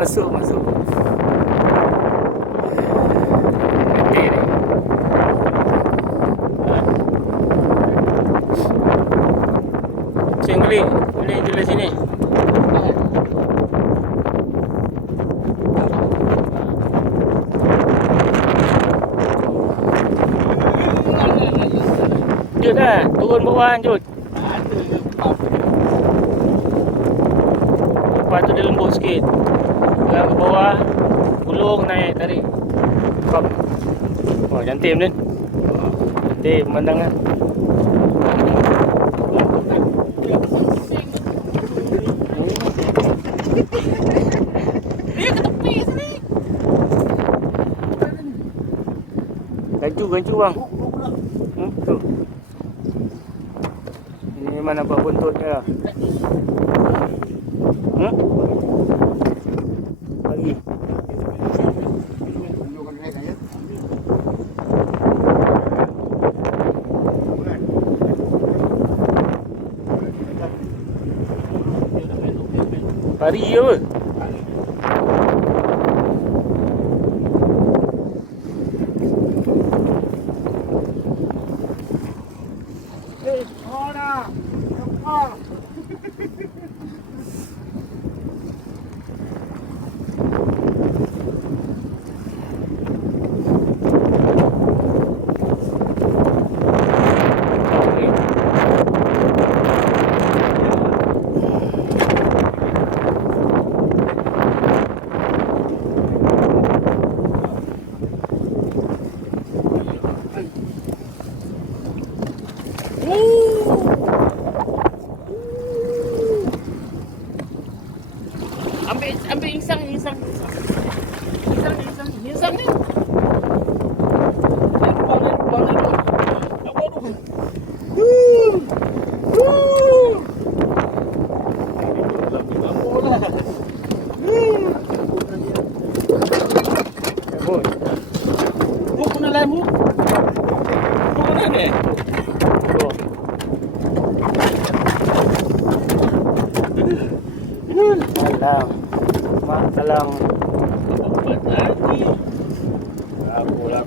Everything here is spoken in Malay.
masuk. Nanti ni. Cing boleh jelas sini. Jut dah, turun bawah Jut. Lepas tu dia lembut sikit. Pegang ke bawah, gulung naik tarik. Kop. Oh, cantik ni. Cantik pemandangan. Dia ke tepi sini. Gancu bang. Tu. Ini memang nampak buntut dia. Lagi. Pari apa? Ambil insang ni. Insang ni. Lubang ni. Apa tu? Cabut. Lu kena lamu. Lu kena ni. Alam. Mak salam. Lagi. Aku lah.